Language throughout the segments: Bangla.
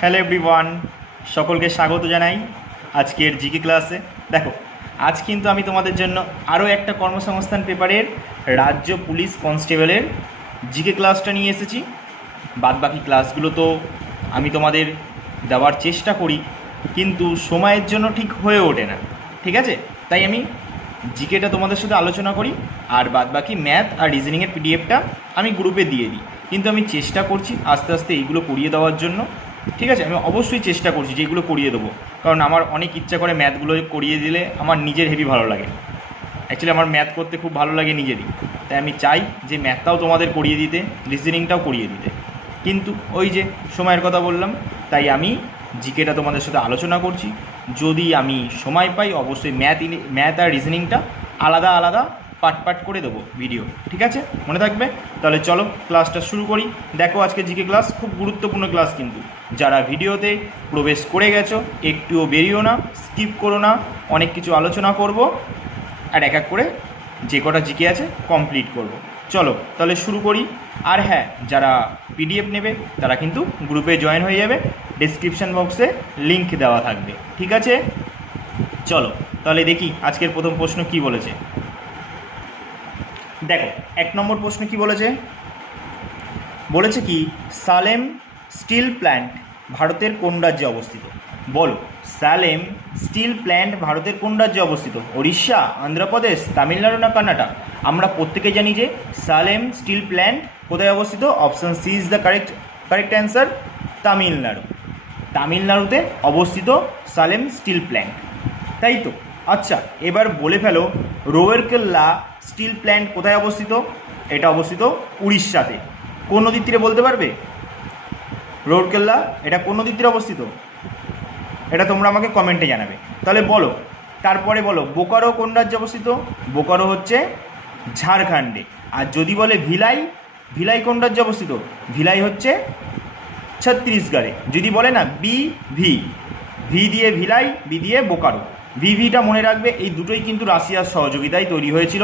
হ্যালো এভরিওয়ান, সকলকে স্বাগত জানাই আজকের জিকে ক্লাসে। দেখো, আজ কিন্তু আমি তোমাদের জন্য আরও একটা কর্মসংস্থান পেপারের রাজ্য পুলিশ কনস্টেবলের জিকে ক্লাসটা নিয়ে এসেছি। বাদবাকি ক্লাসগুলো তো আমি তোমাদের দেওয়ার চেষ্টা করি, কিন্তু সময়ের জন্য ঠিক হয়ে ওঠে না, ঠিক আছে? তাই আমি জিকেটা তোমাদের সাথে আলোচনা করি, আর বাদবাকি ম্যাথ আর রিজনিংয়ের পিডিএফটা আমি গ্রুপে দিয়ে দিই। কিন্তু আমি চেষ্টা করছি আস্তে আস্তে এইগুলো করিয়ে দেওয়ার জন্য, ঠিক আছে? আমি অবশ্যই চেষ্টা করছি যে এগুলো করিয়ে দেবো, কারণ আমার অনেক ইচ্ছা করে ম্যাথগুলো করিয়ে দিলে আমার নিজের হেভি ভালো লাগে। অ্যাকচুয়ালি আমার ম্যাথ করতে খুব ভালো লাগে নিজেরই, তাই আমি চাই যে ম্যাথটাও তোমাদের করিয়ে দিতে, রিজনিংটাও করিয়ে দিতে। কিন্তু ওই যে সময়ের কথা বললাম, তাই আমি জিকেটা তোমাদের সাথে আলোচনা করছি। যদি আমি সময় পাই অবশ্যই ম্যাথ আর রিজনিংটা আলাদা আলাদা পার্ট করে দেবো ভিডিও, ঠিক আছে? মনে থাকবে? তাহলে চলো ক্লাসটা শুরু করি। দেখো, আজকে জিকে ক্লাস খুব গুরুত্বপূর্ণ ক্লাস, কিন্তু যারা ভিডিওতে প্রবেশ করে গেছো একটুও বেরিও না, স্কিপ করো না, অনেক কিছু আলোচনা করব আর এক এক করে যে কটা জিকে আছে কমপ্লিট করব। চলো তাহলে শুরু করি। আর হ্যাঁ, যারা পিডিএফ নেবে তারা কিন্তু গ্রুপে জয়েন হয়ে যাবে, ডেসক্রিপশন বক্সে লিংক দেওয়া থাকবে, ঠিক আছে? চলো তাহলে দেখি আজকের প্রথম প্রশ্ন কি বলেছে। দেখো, 1 নম্বর প্রশ্ন কি বলেছে? বলেছে কি, সালেম স্টিল প্ল্যান্ট ভারতের কোন রাজ্যে অবস্থিত? বলো, সালেম স্টিল প্ল্যান্ট ভারতের কোন রাজ্যে অবস্থিত? উড়িষ্যা, অন্ধ্রপ্রদেশ, তামিলনাড়ু না কর্ণাটক? আমরা প্রত্যেকে জানি যে সালেম স্টিল প্ল্যান্ট কোথায় অবস্থিত। Option C is the correct answer, Tamil Nadu. তামিলনাড়ুতে অবস্থিত সালেম স্টিল প্ল্যান্ট, তাই তো? আচ্ছা, এবার বলে ফেলো, রোয়েরকেল্লা স্টিল প্ল্যান্ট কোথায় অবস্থিত? এটা অবস্থিত উড়িষ্যাতে। কোন নদীর তীরে বলতে পারবে? রোডকেল্লা এটা কোন নদীর তীরে অবস্থিত? এটা তোমরা আমাকে কমেন্টে জানাবে। তাহলে বলো, তারপরে বলো, বোকারো কোন রাজ্যে অবস্থিত? বোকারো হচ্ছে ঝাড়খণ্ডে। আর যদি বলে ভিলাই, ভিলাই কোন রাজ্যে অবস্থিত? ভিলাই হচ্ছে ছত্তিশগড়ে। যদি বলে না বি ভি, ভি দিয়ে ভিলাই, বি দিয়ে বোকারো, ভিভিটা মনে রাখবে। এই দুটোই কিন্তু রাশিয়ার সহযোগিতায় তৈরি হয়েছিল।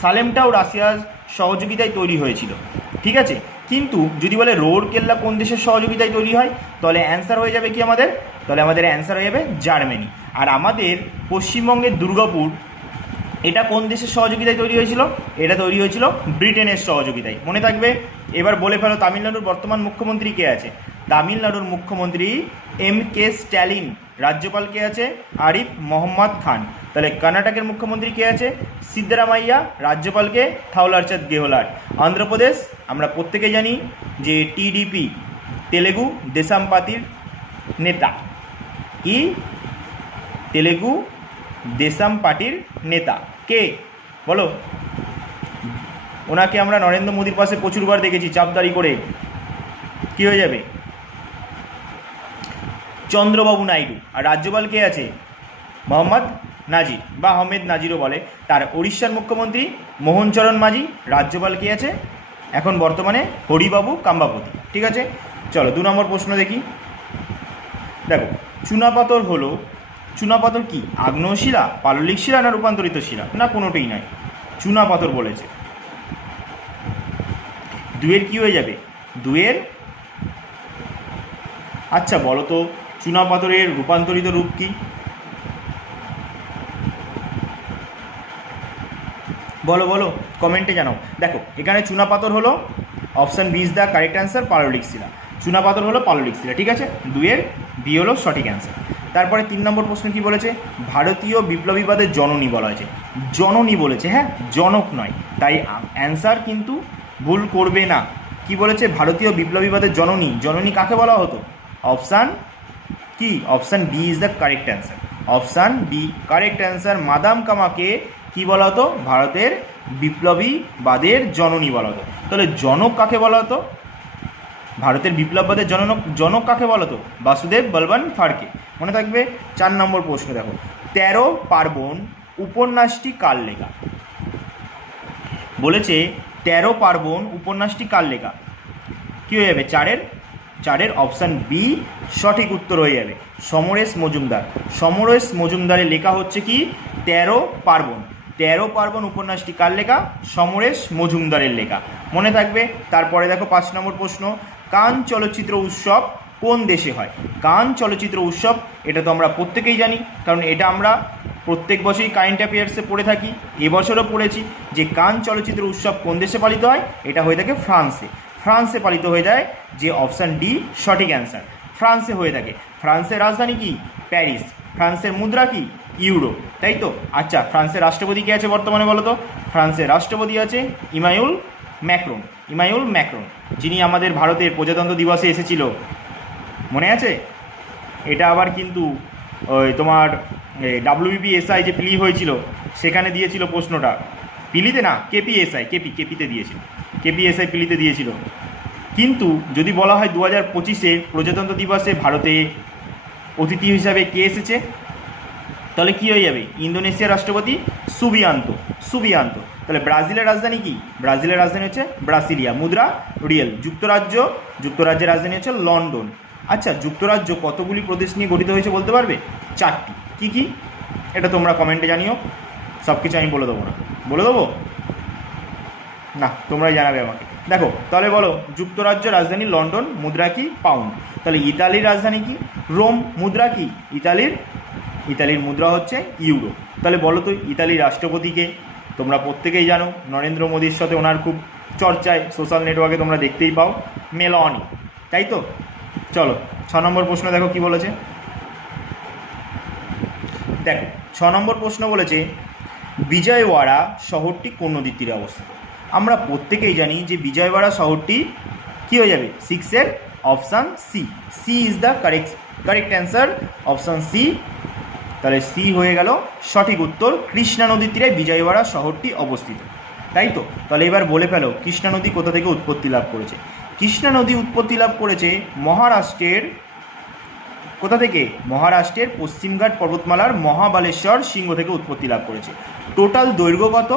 সালেমটাও রাশিয়ার সহযোগিতায় তৈরি হয়েছিল, ঠিক আছে? কিন্তু যদি বলে রোডকেল্লা কোন দেশের সহযোগিতায় তৈরি হয়, তাহলে অ্যান্সার হয়ে যাবে কি আমাদের? তাহলে আমাদের অ্যান্সার হয়ে যাবে জার্মানি। আর আমাদের পশ্চিমবঙ্গের দুর্গাপুর, এটা কোন দেশের সহযোগিতায় তৈরি হয়েছিল? এটা তৈরি হয়েছিল ব্রিটেনের সহযোগিতায়, মনে থাকবে। এবার বলে ফেলো, তামিলনাড়ুর বর্তমান মুখ্যমন্ত্রী কে আছে? তামিলনাড়ুর মুখ্যমন্ত্রী এম.কে. স্ট্যালিন। রাজ্যপাল কে আছে? আরিফ মোহাম্মদ খান। তাহলে কর্ণাটকের মুখ্যমন্ত্রী কে আছে? সিদ্দারামাইয়া। রাজ্যপালকে থাওলারচাঁদ গেহলট। অন্ধ্রপ্রদেশ আমরা প্রত্যেকে জানি যে টিডিপি, তেলেগু দেশম পার্টির নেতা। কি? তেলেগু দেশম পার্টির নেতা কে বলো? ওনাকে আমরা নরেন্দ্র মোদীর পাশে প্রচুরবার দেখেছি চাপদারি করে। কি হয়ে যাবে? চন্দ্রবাবু নাইডু। আর রাজ্যপাল কে আছে? মোহাম্মদ নাজির বা আহমেদ নাজিরও বলে। তার উড়িষ্যার মুখ্যমন্ত্রী মোহনচরণ মাঝি। রাজ্যপাল কে আছে এখন বর্তমানে? হরিবাবু কাম্বাপতি, ঠিক আছে? চলো 2 নম্বর প্রশ্ন দেখি। দেখো, চুনাপাথর হলো, চুনাপাথর কি আগ্নেয় শিলা, পাললিক শিলা না রূপান্তরিত শিলা? না, কোনোটাই নয়, চুনাপাথর বলেছে। 2-এর কি হয়ে যাবে? 2-এর, আচ্ছা বলো তো, চুনাপাথরের রূপান্তরিত রূপ কি? বলো বলো, কমেন্টে জানাও। দেখো, এখানে চুনাপাথর হলো option B is the correct answer, পাললিক শিলা। চুনাপাথর হলো পাললিক শিলা, ঠিক আছে? 2-এর বি হলো সঠিক অ্যান্সার। তারপরে 3 নম্বর প্রশ্ন কি বলেছে? ভারতীয় বিপ্লবীবাদের জননী বলা হয়েছে। জননী বলেছে, হ্যাঁ, জনক নয়, তাই অ্যান্সার কিন্তু ভুল করবে না। কি বলেছে? ভারতীয় বিপ্লবীবাদের জননী। জননী কাকে বলা হতো? অপশান কি? Option B is the correct answer. Option B correct answer. Madame কামাকে কি বলা হতো? ভারতের বিপ্লবীবাদের জননী বলা হতো। তাহলে জনক কাকে বলা হতো? ভারতের বিপ্লববাদের জনক কাকে বলা হতো? বাসুদেব বলবন্ত ফাড়কে, মনে থাকবে। 4 নম্বর প্রশ্ন দেখো, 13 পার্বণ উপন্যাসটি কার লেখা? বলেছে 13 পার্বণ উপন্যাসটি কার লেখা? কি হয়ে যাবে? 4-এর অপশান বি সঠিক উত্তর হয়ে যাবে, সমরেশ মজুমদার। সমরেশ মজুমদারের লেখা হচ্ছে কি 13 পার্বণ। 13 পার্বণ উপন্যাসটি কার লেখা? সমরেশ মজুমদারের লেখা, মনে থাকবে। তারপরে দেখো 5 নম্বর প্রশ্ন, কান চলচ্চিত্র উৎসব কোন দেশে হয়? কান চলচ্চিত্র উৎসব, এটা তো আমরা প্রত্যেকেই জানি, কারণ এটা আমরা প্রত্যেক বছরই কারেন্ট অ্যাফেয়ার্সে পড়ে থাকি, এবছরও পড়েছি যে কান চলচ্চিত্র উৎসব কোন দেশে পালিত হয়। এটা হয়ে থাকে ফ্রান্সে। ফ্রান্সে পালিত হয়ে যায়, যে অপশান ডি সঠিক অ্যান্সার, ফ্রান্সে হয়ে থাকে। ফ্রান্সের রাজধানী কি? প্যারিস। ফ্রান্সের মুদ্রা কি? ইউরো, তাই তো? আচ্ছা, ফ্রান্সের রাষ্ট্রপতি কে আছে বর্তমানে বলো তো? ফ্রান্সের রাষ্ট্রপতি আছে ইমানুয়েল ম্যাক্রন। ইমানুয়েল ম্যাক্রন, যিনি আমাদের ভারতের প্রজাতন্ত্র দিবসে এসেছিল, মনে আছে? এটা আবার কিন্তু ওই তোমার WBSI যে প্লি হয়েছিল সেখানে দিয়েছিল প্রশ্নটা, পিলিতে না, কেপিতে দিয়েছিল, KPSI পিলিতে দিয়েছিল। কিন্তু যদি বলা হয় 2025 প্রজাতন্ত্র দিবসে ভারতে অতিথি হিসাবে কে এসেছে, তাহলে কী হয়ে যাবে? ইন্দোনেশিয়ার রাষ্ট্রপতি সুবিয়ান্ত। তাহলে ব্রাজিলের রাজধানী কি? ব্রাজিলের রাজধানী হচ্ছে ব্রাসিলিয়া, মুদ্রা রিয়েল। যুক্তরাজ্যের রাজধানী হচ্ছে লন্ডন। আচ্ছা, যুক্তরাজ্য কতগুলি প্রদেশ নিয়ে গঠিত হয়েছে বলতে পারবে? 4টি। কী কী? এটা তোমরা কমেন্টে জানিও, সব কিছু আমি বলে দেবো না, বলে দেবো না, তোমরাই জানাবে আমাকে। দেখো তাহলে বলো, যুক্তরাজ্য রাজধানী লন্ডন, মুদ্রা কি? পাউন্ড। তাহলে ইতালির রাজধানী কি? রোম, মুদ্রা কি? ইতালির মুদ্রা হচ্ছে ইউরো। তাহলে বলো তো ইতালির রাষ্ট্রপতিকে? তোমরা প্রত্যেকেই জানো, নরেন্দ্র মোদীর সাথে ওনার খুব চর্চায় সোশ্যাল নেটওয়ার্কে তোমরা দেখতেই পাও, মেলনি, তাই তো? চলো 6 নম্বর প্রশ্ন দেখো কি বলেছে। দেখো 6 নম্বর প্রশ্ন বলেছে, বিজয়ওয়াড়া শহরটি কোন নদীর তীরে অবস্থিত? আমরা প্রত্যেকেই জানি যে বিজয়ওয়াড়া শহরটি কী হয়ে যাবে? 6 option C is the correct answer, option C. তাহলে সি হয়ে গেল সঠিক উত্তর। কৃষ্ণা নদীর তীরে বিজয়ওয়াড়া শহরটি অবস্থিত, তাই তো? তাহলে এবার বলে ফেলো, কৃষ্ণা নদী কোথা থেকে উৎপত্তি লাভ করেছে? কৃষ্ণা নদী উৎপত্তি লাভ করেছে মহারাষ্ট্রের, কোথা থেকে? মহারাষ্ট্রের পশ্চিমঘাট পর্বতমালার মহাবালেশ্বর শৃঙ্গ থেকে উৎপত্তি লাভ করেছে। টোটাল দৈর্ঘ্য কত?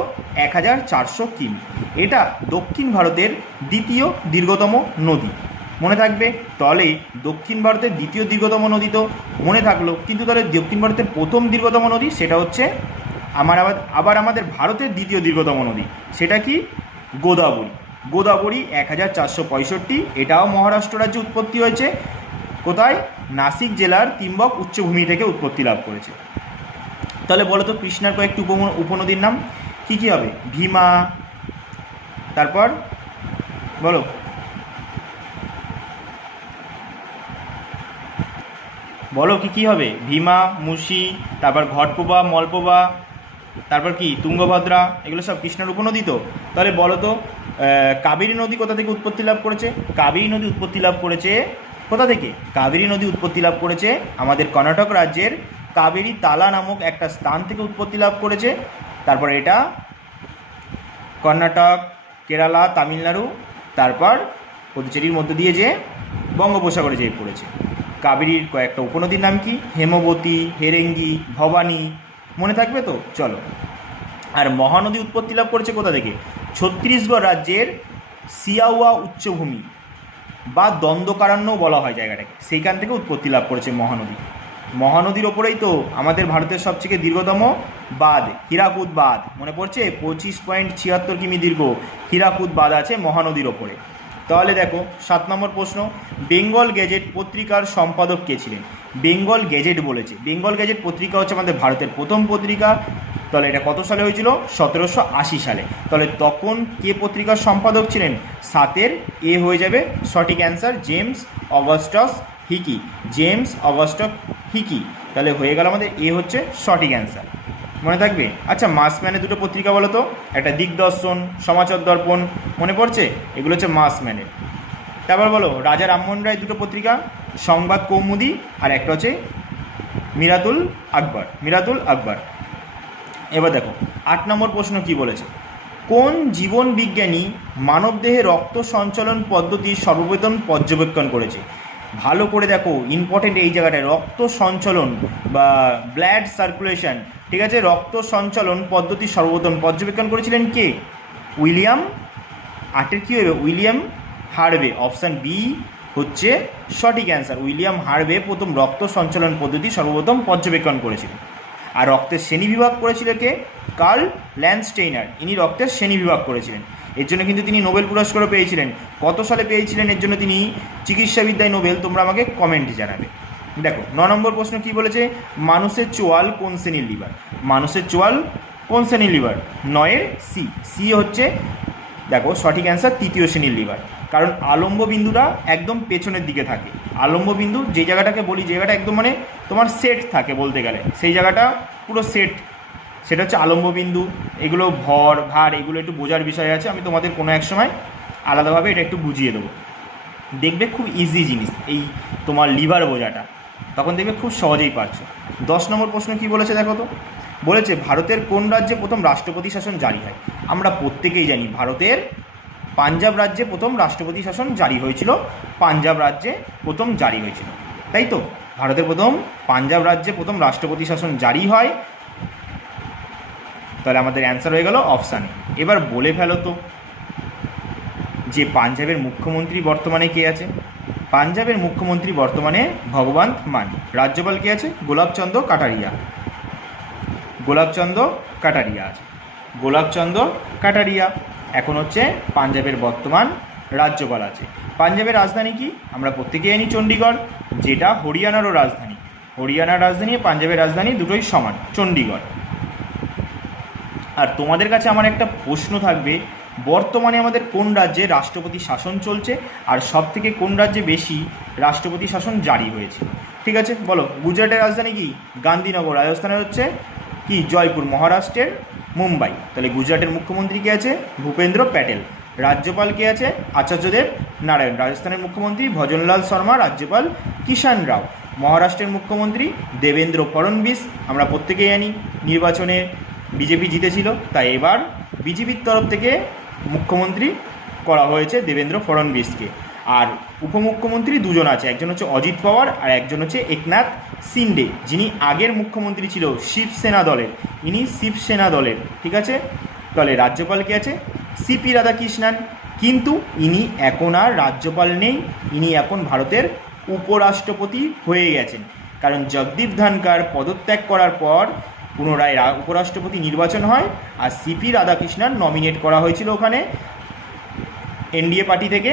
1400 কিমি। এটা দক্ষিণ ভারতের দ্বিতীয় দীর্ঘতম নদী, মনে থাকবে। তাহলে দক্ষিণ ভারতের দ্বিতীয় দীর্ঘতম নদী তো মনে থাকলো, কিন্তু তাহলে দক্ষিণ ভারতের প্রথম দীর্ঘতম নদী সেটা হচ্ছে আবার আমাদের ভারতের দ্বিতীয় দীর্ঘতম নদী, সেটা কি? গোদাবরী 1465। এটাও মহারাষ্ট্র রাজ্যে উৎপত্তি হয়েছে। কোথায়? নাসিক জেলার তিম্বক উচ্চভূমি থেকে উৎপত্তি লাভ করেছে। তাহলে বলো তো কৃষ্ণার কয়েকটি উপনদীর নাম কী কী হবে? ভীমা, তারপর বলো কি কী হবে? ভীমা, মুসি, তারপর ঘটপ্রভা, মলপ্রভা, তারপর কি তুঙ্গভদ্রা, এগুলো সব কৃষ্ণার উপনদী তো। তাহলে বলো তো কাবেরী নদী কোথা থেকে উৎপত্তি লাভ করেছে? কাবেরী নদী উৎপত্তি লাভ করেছে কোথা থেকে? কাবেরী নদী উৎপত্তি লাভ করেছে আমাদের কর্ণাটক রাজ্যের কাবেরী তালা নামক একটা স্থান থেকে উৎপত্তি লাভ করেছে। তারপর এটা কর্ণাটক, কেরালা, তামিলনাড়ু, তারপর পুদুচেরির মধ্য দিয়ে যে বঙ্গোপসাগরে যেয়ে পড়েছে। কাবেরীর কয়েকটা উপনদীর নাম কি? হেমবতী, হেরেঙ্গি, ভবানী, মনে থাকবে তো? চলো। আর মহানদী উৎপত্তি লাভ করেছে কোথা থেকে? ছত্তিশগড় রাজ্যের সিয়াওয়া উচ্চভূমি বা দ্বন্দ্বকারণ্যও বলা হয় জায়গাটাকে, সেইখান থেকে উৎপত্তি লাভ করেছে মহানদী। মহানদীর ওপরেই তো আমাদের ভারতের সবথেকে দীর্ঘতম বাঁধ হীরাকুদ বাঁধ, মনে পড়ছে? 25.76 কিমি দীর্ঘ হীরাকুদ বাঁধ আছে মহানদীর ওপরে। তাহলে দেখো 7 নম্বর প্রশ্ন, বেঙ্গল গেজেট পত্রিকার সম্পাদক কে ছিলেন? বেঙ্গল গেজেট বলেছে, বেঙ্গল গেজেট পত্রিকা হচ্ছে আমাদের ভারতের প্রথম পত্রিকা। তাহলে এটা কত সালে হয়েছিল? 1780 সালে। তাহলে তখন কে পত্রিকার সম্পাদক ছিলেন? 7 এ হয়ে যাবে সঠিক অ্যান্সার, জেমস অগাস্টাস হিকি। তাহলে হয়ে গেল আমাদের এ হচ্ছে সঠিক অ্যান্সার, মনে থাকবে। আচ্ছা, মাস ম্যানের দুটো পত্রিকা বলো তো, একটা দিগদর্শন, সমাচার দর্পণ, মনে পড়ছে? এগুলো হচ্ছে মাস ম্যানের। তারপর বলো রাজা রামমোহন রায় দুটো পত্রিকা, সংবাদ কৌমুদি, আর একটা হচ্ছে মিরাতুল আকবর। এবার দেখো 8 নম্বর প্রশ্ন কি বলেছে, কোন জীবন বিজ্ঞানী মানবদেহে রক্ত সঞ্চালন পদ্ধতি সর্বপ্রথম পর্যবেক্ষণ করেছে? ভালো করে দেখো, ইম্পর্টেন্ট এই জায়গাটায়, রক্ত সঞ্চালন বা ব্লাড সার্কুলেশন, ঠিক আছে? রক্ত সঞ্চালন পদ্ধতি সর্বপ্রথম পর্যবেক্ষণ করেছিলেন কে? উইলিয়াম, 8 কী হবে? উইলিয়াম হার্ভে, অপশান বি হচ্ছে সঠিক অ্যান্সার। উইলিয়াম হার্ভে প্রথম রক্ত সঞ্চালন পদ্ধতি সর্বপ্রথম পর্যবেক্ষণ করেছিলেন। আর রক্তের শ্রেণীবিভাগ করেছিলেন কে? কার্ল ল্যান্ডস্টেইনার, ইনি রক্তের শ্রেণীবিভাগ করেছিলেন। এর জন্য কিন্তু তিনি নোবেল পুরস্কারও পেয়েছিলেন। কত সালে পেয়েছিলেন এর জন্য তিনি চিকিৎসাবিদ্যায় নোবেল, তোমরা আমাকে কমেন্টে জানাবে। দেখো 9 নম্বর প্রশ্ন কি বলেছে, মানুষের চোয়াল কোন শ্রেণীর লিভার? মানুষের চোয়াল কোন শ্রেণীর লিভার? 9-এর সি। সি হচ্ছে, দেখো সঠিক অ্যান্সার, তৃতীয় শ্রেণীর লিভার। কারণ আলম্ব বিন্দুটা একদম পেছনের দিকে থাকে। আলম্ব বিন্দু যে জায়গাটাকে বলি, জায়গাটা একদম মানে তোমার সেট থাকে বলতে গেলে, সেই জায়গাটা পুরো সেট, সেটা হচ্ছে আলম্ব বিন্দু। এগুলো ভর ভার এগুলো একটু বোঝার বিষয় আছে, আমি তোমাদের কোনো এক সময় আলাদাভাবে এটা একটু বুঝিয়ে দেবো। দেখবে খুব ইজি জিনিস এই তোমার লিভার বোঝাটা, তখন দেখবে খুব সহজেই পারছো। 10 নম্বর প্রশ্ন কি বলেছে দেখো তো, বলেছে ভারতের কোন রাজ্যে প্রথম রাষ্ট্রপতি শাসন জারি হয়? আমরা প্রত্যেকেই জানি ভারতের পাঞ্জাব রাজ্যে প্রথম রাষ্ট্রপতি শাসন জারি হয়েছিল, পাঞ্জাব রাজ্যে প্রথম জারি হয়েছিল, তাই তো? ভারতের প্রথম পাঞ্জাব রাজ্যে প্রথম রাষ্ট্রপতি শাসন জারি হয়, তাহলে আমাদের অ্যান্সার হয়ে গেল অপশান। এবার বলে ফেলো তো যে পাঞ্জাবের মুখ্যমন্ত্রী বর্তমানে কে আছে? পাঞ্জাবের মুখ্যমন্ত্রী বর্তমানে ভগবন্ত মান। রাজ্যপাল কে আছে? গোলাপচন্দ্র কাটারিয়া। গোলাপচন্দ্র কাটারিয়া আছে, গোলাপচন্দ্র কাটারিয়া এখন হচ্ছে পাঞ্জাবের বর্তমান রাজ্যপাল আছে। পাঞ্জাবের রাজধানী কি? আমরা প্রত্যেকেই জানি চণ্ডীগড়, যেটা হরিয়ানারও রাজধানী। হরিয়ানার রাজধানী পাঞ্জাবের রাজধানী দুটোই সমান, চণ্ডীগড়। আর তোমাদের কাছে আমার একটা প্রশ্ন থাকবে, বর্তমানে আমাদের কোন রাজ্যে রাষ্ট্রপতি শাসন চলছে আর সবথেকে কোন রাজ্যে বেশি রাষ্ট্রপতি শাসন জারি হয়েছে? ঠিক আছে, বলো। গুজরাটের রাজধানী কি? গান্ধীনগর। রাজস্থানের হচ্ছে কি? জয়পুর। মহারাষ্ট্রের মুম্বাই। তাহলে গুজরাটের মুখ্যমন্ত্রী কে আছে? ভূপেন্দ্র প্যাটেল। রাজ্যপাল কে আছে? আচার্যদেব নারায়ণ। রাজস্থানের মুখ্যমন্ত্রী ভজনলাল শর্মা। রাজ্যপাল কিষাণ রাও। মহারাষ্ট্রের মুখ্যমন্ত্রী দেবেন্দ্র ফড়নবিস। আমরা প্রত্যেকেই জানি নির্বাচনে বিজেপি জিতেছিল, তাই এবার বিজেপির তরফ থেকে মুখ্যমন্ত্রী করা হয়েছে দেবেন্দ্র ফড়নবিসকে। আর উপমুখ্যমন্ত্রী দুজন আছে, একজন হচ্ছে অজিত পাওয়ার আর একজন হচ্ছে একনাথ শিন্ডে, যিনি আগের মুখ্যমন্ত্রী ছিল শিবসেনা দলের, ইনি শিবসেনা দলের। ঠিক আছে, তাহলে রাজ্যপাল কে আছে? সিপি রাধাকৃষ্ণন। কিন্তু ইনি এখন আর রাজ্যপাল নেই, ইনি এখন ভারতের উপরাষ্ট্রপতি হয়ে গেছেন। কারণ জগদীপ ধনকর পদত্যাগ করার পর পুনরায় উপরাষ্ট্রপতি নির্বাচন হয়, আর সিপি রাধাকৃষ্ণন নমিনেট করা হয়েছিল ওখানে এনডিএ পার্টি থেকে।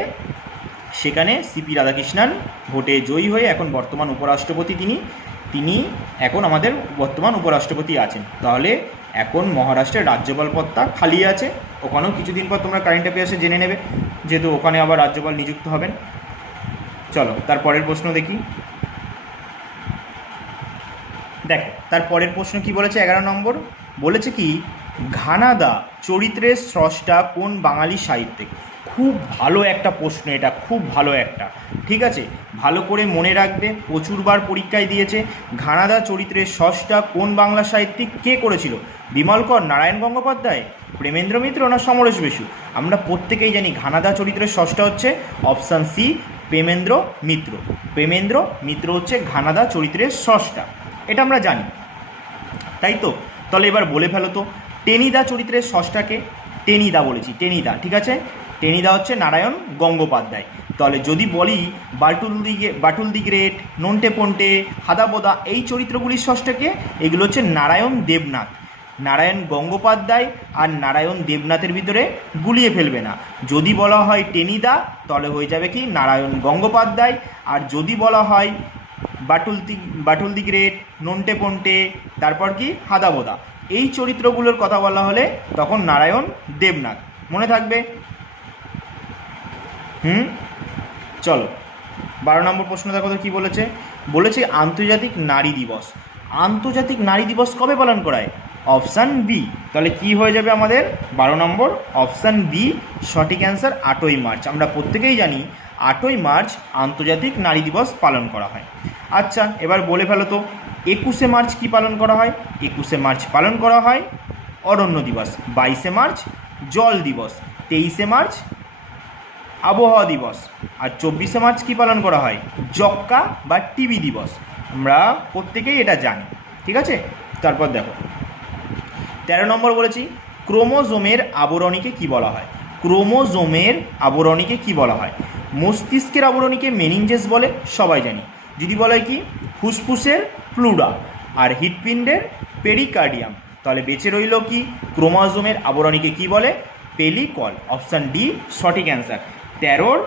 সেখানে সিপি রাধাকৃষ্ণন ভোটে জয়ী হয়ে এখন বর্তমান উপরাষ্ট্রপতি তিনি এখন আমাদের বর্তমান উপরাষ্ট্রপতি আছেন। তাহলে এখন মহারাষ্ট্রের রাজ্যপাল পদটা খালি আছে, ওখানেও কিছুদিন পর তোমরা কারেন্ট অ্যাফেয়ার্সে জেনে নেবে, যেহেতু ওখানে আবার রাজ্যপাল নিযুক্ত হবেন। চলো তার পরের প্রশ্ন দেখি। দেখো তার পরের প্রশ্ন কি বলেছে, 11 নম্বর বলেছে কি, ঘানাদা চরিত্রের স্রষ্টা কোন বাঙালি সাহিত্যিক? খুব ভালো একটা প্রশ্ন এটা, খুব ভালো একটা। ঠিক আছে, ভালো করে মনে রাখবে, প্রচুরবার পরীক্ষায় দিয়েছে। ঘানাদা চরিত্রের স্রষ্টা কোন বাংলা সাহিত্যিক, কে করেছিল? বিমল কর, নারায়ণ গঙ্গোপাধ্যায়, প্রেমেন্দ্র মিত্র না সমরেশ বসু? আমরা প্রত্যেকেই জানি ঘানাদা চরিত্রের স্রষ্টা হচ্ছে অপশান সি, প্রেমেন্দ্র মিত্র। প্রেমেন্দ্র মিত্র হচ্ছে ঘানাদা চরিত্রের স্রষ্টা, এটা আমরা জানি, তাই তো? তাহলে এবার বলে ফেলো তো, টেনিদা চরিত্রের স্রষ্টাকে? টেনিদা বলেছি, টেনিদা। ঠিক আছে, টেনিদা হচ্ছে নারায়ণ গঙ্গোপাধ্যায়। তাহলে যদি বলি বাটুল দি গ্রেট, নন্টে পন্টে, হাদাবোদা, এই চরিত্রগুলির স্রষ্টাকে? এগুলো হচ্ছে নারায়ণ দেবনাথ। নারায়ণ গঙ্গোপাধ্যায় আর নারায়ণ দেবনাথের ভিতরে গুলিয়ে ফেলবে না। যদি বলা হয় টেনিদা, তাহলে হয়ে যাবে কি নারায়ণ গঙ্গোপাধ্যায়। আর যদি বলা হয় বাটুল দি গ্রেট, নন্টে পন্টে, তারপর কি হাদাবোদা, এই চরিত্রগুলোর কথা বলা হলে তখন নারায়ণ দেবনাথ। মনে থাকবে? চলো 12 নম্বর প্রশ্ন দেখো তো কী বলেছে। বলেছে আন্তর্জাতিক নারী দিবস। আন্তর্জাতিক নারী দিবস কবে পালন করা হয়? Option B. তাহলে কি হয়ে যাবে আমাদের 12 নম্বর? অপশান বি সঠিক অ্যান্সার, 8ই মার্চ। আমরা প্রত্যেকেই জানি 8ই মার্চ আন্তর্জাতিক নারী দিবস পালন করা হয়। আচ্ছা এবার বলে ফেলো তো, 21শে মার্চ কি পালন করা হয়? 21শে মার্চ পালন করা হয় অরণ্য দিবস। 22শে মার্চ জল দিবস। 23শে মার্চ আবহাওয়া দিবস। আর 24শে মার্চ কি পালন করা হয়? যক্কা বা টিবি দিবস। আমরা প্রত্যেকেই এটা জানি। ঠিক আছে, তারপর দেখো 13 নম্বর বলেছি, ক্রোমোজোমের আবরণীকে কি বলা হয়? ক্রোমোজোমের আবরণীকে কি বলা হয়? মস্তিষ্কের আবরণীকে মেনিনজেস বলে, সবাই জানি। যদি বলা হয় কি ফুসফুসের প্লুরা, আর হৃৎপিণ্ডের পেরিকার্ডিয়াম। তাহলে বেঁচে রইল কি? ক্রোমোজোমের আবরণীকে কি বলে? পেলিকল। অপশান ডি সঠিক অ্যান্সার। 13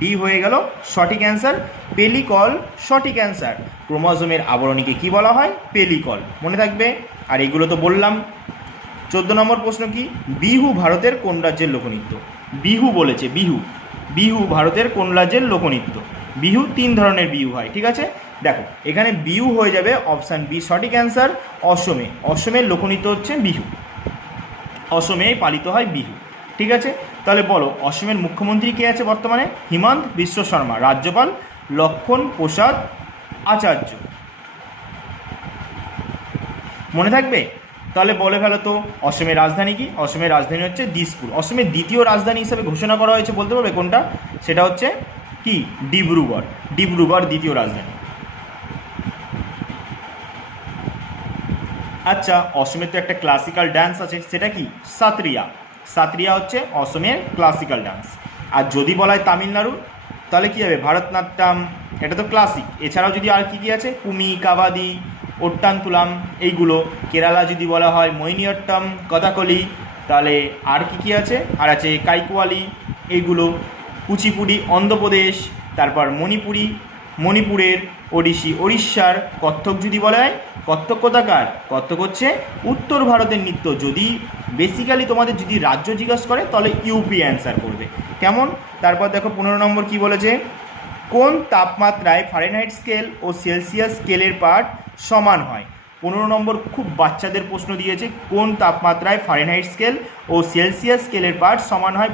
ডি হয়ে গেল সঠিক অ্যান্সার। পেলিকল সঠিক অ্যান্সার। ক্রোমোজোমের আবরণীকে কি বলা হয়? পেলিকল। মনে থাকবে। আর এগুলো তো বললাম। 14 নম্বর প্রশ্ন কি? বিহু ভারতের কোন রাজ্যের লোকনৃত্য? বিহু বলেছে, বিহু। বিহু ভারতের কোন রাজ্যের লোকনৃত্য? বিহু 3 ধরনের বিহু হয়, ঠিক আছে? দেখো এখানে বিহু হয়ে যাবে অপশান বি সঠিক অ্যান্সার। অসমে, অসমের লোকনৃত্য হচ্ছে বিহু। অসমেই পালিত হয় বিহু, ঠিক আছে? তাহলে বলো অসমের মুখ্যমন্ত্রী কে আছে বর্তমানে? হিমন্ত বিশ্ব শর্মা। রাজ্যপাল লক্ষণ প্রসাদ আচার্য। মনে থাকবে? তাহলে বলে ফেলো তো অসমের রাজধানী কি? অসমের রাজধানী হচ্ছে দিসপুর। অসমের দ্বিতীয় রাজধানী হিসেবে ঘোষণা করা হয়েছে, বলতে পারবে কোনটা? সেটা হচ্ছে কি? ডিব্রুগড়। ডিব্রুগড় দ্বিতীয় রাজধানী। আচ্ছা, অসমের তো একটা ক্লাসিক্যাল ডান্স আছে, সেটা কি? সাত্রিয়া। সাত্রিয়া হচ্ছে অসমের ক্লাসিক্যাল ডান্স। আর যদি বলা হয় তামিলনাড়ু, তাহলে কী হবে? ভারতনাট্যম, এটা তো ক্লাসিক। এছাড়াও যদি আর কী কী আছে? কুমি, কাবাদি, ওট্টানতুলাম, এইগুলো। কেরালা যদি বলা হয় মোহিনীঅট্টম, কথাকলি, তাহলে আর কী কী আছে? আর আছে কাইকুয়ালি, এইগুলো। কুচিপুড়ি অন্ধ্রপ্রদেশ, তারপর মণিপুরের, ওড়িশি ওড়িশার। কত্থক যদি বলা হয়, কত্থক কোথাকার? কত্থক হচ্ছে উত্তর ভারতের নৃত্য। যদি বেসিক্যালি তোমাদের যদি রাজ্য জিজ্ঞাসা করে তাহলে ইউপি অ্যান্সার করবে। কেমন? তারপর দেখো 15 নম্বর কি বলেছে? কোন তাপমাত্রায় ফারেনহাইট স্কেল ও সেলসিয়াস স্কেলের পাঠ সমান হয়? 15 নম্বর খুব বাচ্চাদের প্রশ্ন দিয়েছে। কোন তাপমাত্রায় ফারেনহাইট স্কেল ও সেলসিয়াস স্কেলের পাঠ সমান হয়?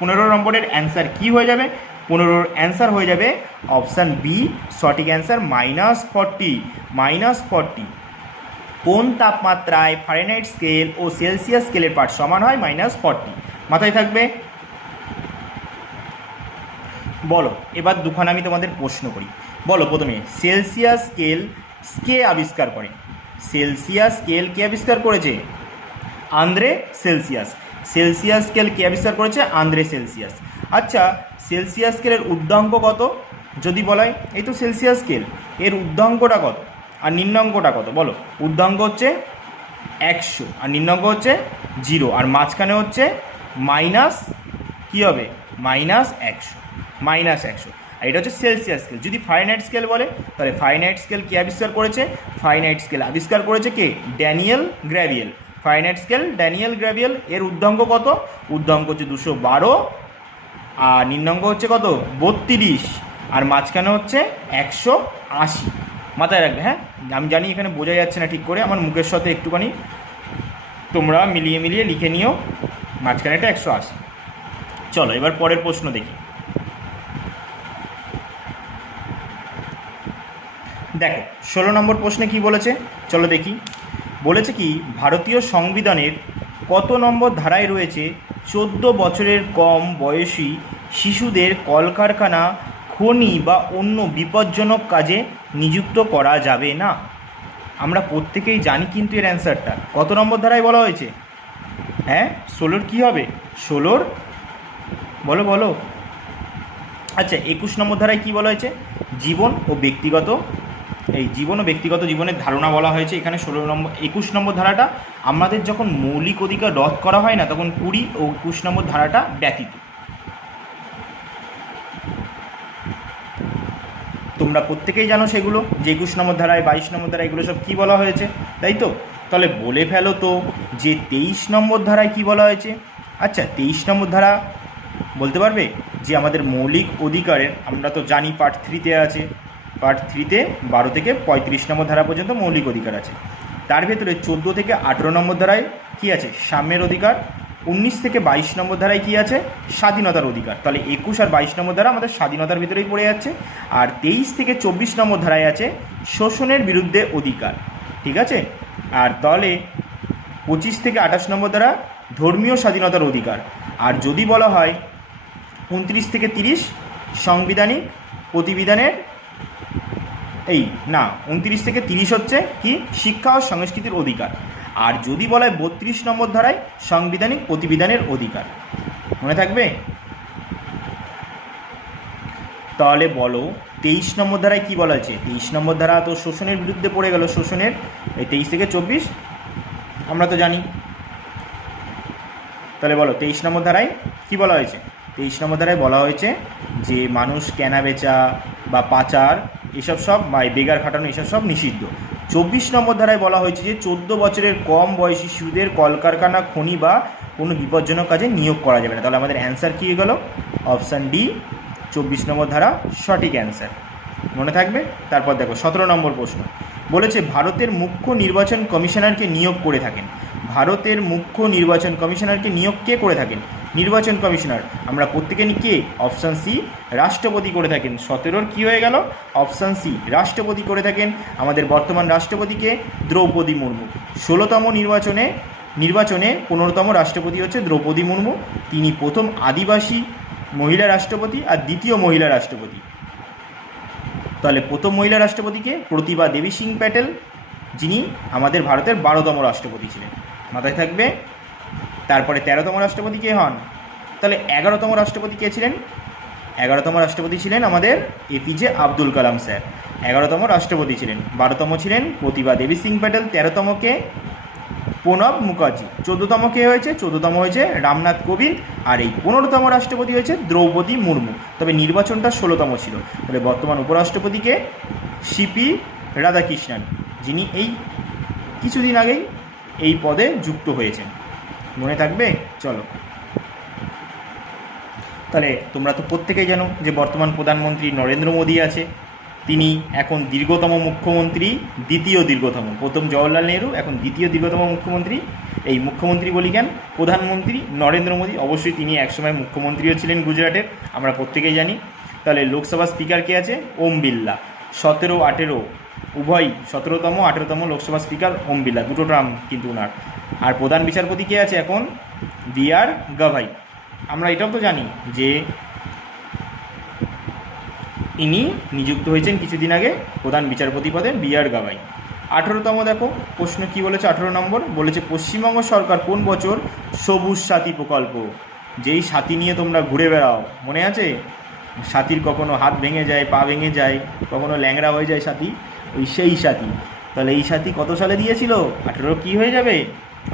15 নম্বরের অ্যান্সার কি হয়ে যাবে? 15 অ্যান্সার হয়ে যাবে অপশান বি সঠিক অ্যান্সার -40। -40। কোন তাপমাত্রায় ফারেনহাইট স্কেল ও সেলসিয়াস স্কেলের পাঠ সমান হয়? -40। মাথায় থাকবে। বলো এবার দুখানা আমি তোমাদের প্রশ্ন করি। বলো প্রথমে সেলসিয়াস স্কেল কে আবিষ্কার করে? সেলসিয়াস স্কেল কে আবিষ্কার করেছে? Andre Celsius. সেলসিয়াস স্কেল কে আবিষ্কার করেছে? Andre Celsius. আচ্ছা, সেলসিয়াস স্কেলের ঊর্ধ্বাঙ্ক কত যদি বলায়? এই তো সেলসিয়াস স্কেল, এর ঊর্ধ্বাঙ্কটা কত আর নিম্নাঙ্কটা কত? বলো। ঊর্ধ্বাঙ্ক হচ্ছে 100 আর নিম্নাঙ্ক হচ্ছে 0, আর মাঝখানে হচ্ছে মাইনাস কী হবে? -100। -100। আর এটা হচ্ছে সেলসিয়াস স্কেল। যদি ফারেনহাইট স্কেল বলে তাহলে ফারেনহাইট স্কেল কে আবিষ্কার করেছে? ফারেনহাইট স্কেল আবিষ্কার করেছে কে? Daniel Gabriel. Fahrenheit scale Daniel Gabriel. এর ঊর্ধ্বাঙ্ক কত? ঊর্ধ্বাঙ্ক হচ্ছে 212, আর নিম্নাঙ্ক হচ্ছে কত? 32, আর মাঝখানে হচ্ছে 180। মাথায় রাখবে, হ্যাঁ? আমি জানি এখানে বোঝা যাচ্ছে না ঠিক করে, আমার মুখের সাথে একটুখানি তোমরা মিলিয়ে লিখে নিও। মাঝখানে এটা 180। চলো এবার পরের প্রশ্ন দেখি। দেখো 16 নম্বর প্রশ্নে কি বলেছে, চলো দেখি। বলেছে কি ভারতীয় সংবিধানের কত নম্বর ধারায় রয়েছে 14 বছরের কম বয়সী শিশুদের কলকারখানা, খনি বা অন্য বিপজ্জনক কাজে নিযুক্ত করা যাবে না? আমরা প্রত্যেকেই জানি কিন্তু এর অ্যান্সারটা। কত নম্বর ধারায় বলা হয়েছে? হ্যাঁ, 16 কী হবে? 16 বলো বলো। আচ্ছা, 21 নম্বর ধারায় কী বলা হয়েছে? জীবন ও ব্যক্তিগত জীবনের ধারণা বলা হয়েছে। এখানে 21 নম্বর ধারাটা আমাদের যখন মৌলিক অধিকার রদ করা হয় না, তখন 20 ও 21 নম্বর ধারাটা ব্যতীত। তোমরা প্রত্যেকেই জানো সেগুলো, যে 21 নম্বর ধারায়, 22 নম্বর ধারায় এগুলো সব কী বলা হয়েছে, তাই তো? তাহলে বলে ফেলো তো যে 23 নম্বর ধারায় কী বলা হয়েছে? আচ্ছা, 23 নম্বর ধারা বলতে পারবে? যে আমাদের মৌলিক অধিকারের, আমরা তো জানি পার্ট 3-তে আছে, পার্ট 3-তে 12 থেকে 35 নম্বর ধারা পর্যন্ত মৌলিক অধিকার আছে। তার ভেতরে 14 থেকে 18 নম্বর ধারায় কী আছে? সাম্যের অধিকার। 19 থেকে 22 নম্বর ধারায় কী আছে? স্বাধীনতার অধিকার। তাহলে 21 আর 22 নম্বর ধারা আমাদের স্বাধীনতার ভিতরেই পড়ে যাচ্ছে। আর 23 থেকে 24 নম্বর ধারায় আছে শোষণের বিরুদ্ধে অধিকার, ঠিক আছে? আর তাহলে 25 থেকে 28 নম্বর ধারা ধর্মীয় স্বাধীনতার অধিকার। আর যদি বলা হয় 29 থেকে 30 সাংবিধানিক প্রতিবিধানের 29 থেকে 30 হচ্ছে কি? শিক্ষা ও সংস্কৃতির অধিকার। আর যদি বলা হয় 32 নম্বর ধারায় সাংবিধানিক প্রতিবিধানের অধিকার। মনে থাকবে? তাহলে বলো 23 নম্বর ধারায় কী বলা হয়েছে? 23 নম্বর ধারা তো শোষণের বিরুদ্ধে পড়ে গেল, শোষণের এই 23 থেকে 24 আমরা তো জানি। তাহলে বলো 23 নম্বর ধারায় কী বলা হয়েছে? 23 নম্বর ধারায় বলা হয়েছে যে মানুষ কেনা বেচা বা পাচার এসব সব বা বেগার খাটানো এসব সব নিষিদ্ধ। 24 নম্বর ধারায় বলা হয়েছে যে 14 বছরের কম বয়সী শিশুদের কলকারখানা, খনি বা কোনো বিপজ্জনক কাজে নিয়োগ করা যাবে না। তাহলে আমাদের অ্যান্সার কী গেল? অপশান ডি 24 নম্বর ধারা সঠিক অ্যান্সার, মনে থাকবে। তারপর দেখো 17 নম্বর প্রশ্ন বলেছে ভারতের মুখ্য নির্বাচন কমিশনারকে নিয়োগ করে থাকেন। ভারতের মুখ্য নির্বাচন কমিশনারকে নিয়োগ কে করে থাকেন? নির্বাচন কমিশনার আমরা প্রত্যেকে কে? অপশান সি রাষ্ট্রপতি করে থাকেন। 17-র কী হয়ে গেল? অপশান সি রাষ্ট্রপতি করে থাকেন। আমাদের বর্তমান রাষ্ট্রপতিকে দ্রৌপদী মুর্মু। 16তম নির্বাচনে 15তম রাষ্ট্রপতি হচ্ছে দ্রৌপদী মুর্মু। তিনি প্রথম আদিবাসী মহিলা রাষ্ট্রপতি আর দ্বিতীয় মহিলা রাষ্ট্রপতি। তাহলে প্রথম মহিলা রাষ্ট্রপতিকে প্রতিভা দেবী সিং প্যাটেল, যিনি আমাদের ভারতের 12তম রাষ্ট্রপতি ছিলেন, মাথায় থাকবে। তারপরে 13তম রাষ্ট্রপতি কে হন? তাহলে 11তম রাষ্ট্রপতি কে ছিলেন? 11তম রাষ্ট্রপতি ছিলেন আমাদের এপিজে আব্দুল কালাম স্যার, 11তম রাষ্ট্রপতি ছিলেন। 12তম ছিলেন প্রতিভা দেবী সিং প্যাটেল, 13তম কে প্রণব মুখার্জি, 14তম কে হয়েছে? 14তম হয়েছে রামনাথ কোবিন্দ, আর এই 15তম রাষ্ট্রপতি হয়েছে দ্রৌপদী মুর্মু। তবে নির্বাচনটা 16তম ছিল। তবে বর্তমান উপরাষ্ট্রপতিকে সিপি রাধাকৃষ্ণন, যিনি এই কিছুদিন আগেই এই পদে যুক্ত হয়েছেন, মনে থাকবে। চলো, তাহলে তোমরা তো প্রত্যেকেই জানো যে বর্তমান প্রধানমন্ত্রী নরেন্দ্র মোদী আছে, তিনি এখন দীর্ঘতম মুখ্যমন্ত্রী, দ্বিতীয় দীর্ঘতম। প্রথম জওহরলাল নেহরু, এখন দ্বিতীয় দীর্ঘতম মুখ্যমন্ত্রী। এই মুখ্যমন্ত্রী বলি কেন? প্রধানমন্ত্রী নরেন্দ্র মোদী, অবশ্যই তিনি একসময় মুখ্যমন্ত্রীও ছিলেন গুজরাটের, আমরা প্রত্যেকেই জানি। তাহলে লোকসভা স্পিকার কে আছে? ওম বিড়লা। 17, 18 উভয়, 17তম 18তম লোকসভা স্পিকার ওম বিড়লা, দুটো টার্ম কিন্তু ওনার। আর প্রধান বিচারপতি কে আছে এখন? বি.আর. গাভাই। আমরা এটাও তো জানি যে ইনি নিযুক্ত হয়েছেন কিছুদিন আগে প্রধান বিচারপতি পদে, বি.আর. গাভাই। 18তম দেখো প্রশ্ন কি বলেছে? 18 নম্বর বলেছে পশ্চিমবঙ্গ সরকার কোন বছর সবুজ সাথী প্রকল্প, যেই সাথী নিয়ে তোমরা ঘুরে বেড়াও, মনে আছে? সাথীর কখনো হাত ভেঙে যায়, পা ভেঙে যায়, কখনো ল্যাংড়া হয়ে যায় সাথী, ওই সেই সাথী। তাহলে এই সাথী কত সালে দিয়েছিল? 18 কি হয়ে যাবে?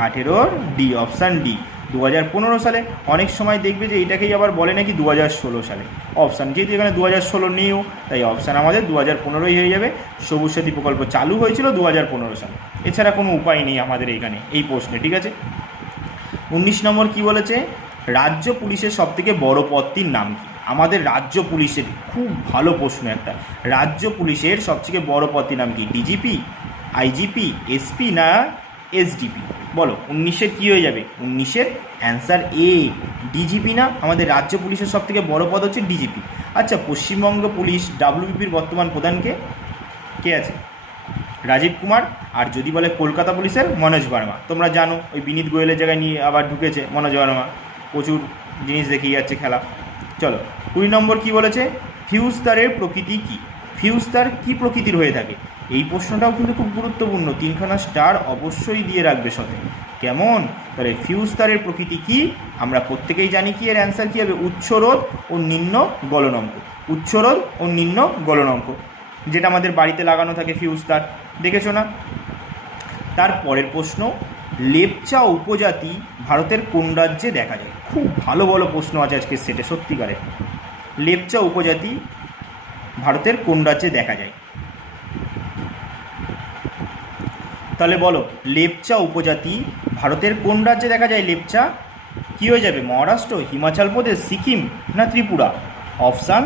18 ডি, অপশান ডি 2015 সালে। অনেক সময় দেখবে যে এটাকেই আবার বলে নাকি 2016 সালে। অপশান যেহেতু এখানে 2016 নেও, তাই অপশান আমাদের 2015ই হয়ে যাবে। সবুজ সাথী প্রকল্প চালু হয়েছিল 2015 সালে, এছাড়া কোনো উপায় নেই আমাদের এইখানে এই প্রশ্নে, ঠিক আছে। 19 নম্বর কি বলেছে? রাজ্য পুলিশের সবথেকে বড় পদটির নাম কি? আমাদের রাজ্য পুলিশের খুব ভালো প্রশ্ন একটা। রাজ্য পুলিশের সবথেকে বড় পদটির নাম কি? ডিজিপি, আইজিপি, এসপি না এসডিপি? বলো 19-এর কী হয়ে যাবে? 19-এর অ্যান্সার এ, ডিজিপি না? আমাদের রাজ্য পুলিশের সবথেকে বড় পদ হচ্ছে ডিজিপি। আচ্ছা, পশ্চিমবঙ্গ পুলিশ ডাব্লিউবিপির বর্তমান প্রধানকে কে আছে? রাজীব কুমার। আর যদি বলে কলকাতা পুলিশের মনোজ ভার্মা, তোমরা জানো ওই বিনীত গোয়েলের জায়গায় নিয়ে আবার ঢুকেছে মনোজ ভার্মা, প্রচুর জিনিস দেখিয়ে যাচ্ছে খেলা। চলো 20 নম্বর কি বলেছে? ফিউজ তারের প্রকৃতি কী? ফিউজ তার কী প্রকৃতির হয়ে থাকে? এই প্রশ্নটাও কিন্তু খুব গুরুত্বপূর্ণ, 3খানা স্টার অবশ্যই দিয়ে রাখবে সাথে, কেমন? তাহলে ফিউজ তারের প্রকৃতি কী? আমরা প্রত্যেকেই জানি কি এর অ্যান্সার কী হবে? উচ্চরোধ ও নিম্ন গলনাঙ্ক। উচ্চরোধ ও নিম্ন গলনাঙ্ক, যেটা আমাদের বাড়িতে লাগানো থাকে ফিউজ তার, দেখেছো না? তারপরের প্রশ্ন, লেপচা উপজাতি ভারতের কোন রাজ্যে দেখা যায়? খুব ভালো ভালো প্রশ্ন আছে আজকের সেটে, সত্যিকারের। লেপচা উপজাতি ভারতের কোন রাজ্যে দেখা যায়? তাহলে বলো লেপচা উপজাতি ভারতের কোন রাজ্যে দেখা যায়? লেপচা কী হয়ে যাবে? মহারাষ্ট্র, হিমাচল প্রদেশ, সিকিম না Tripura? Option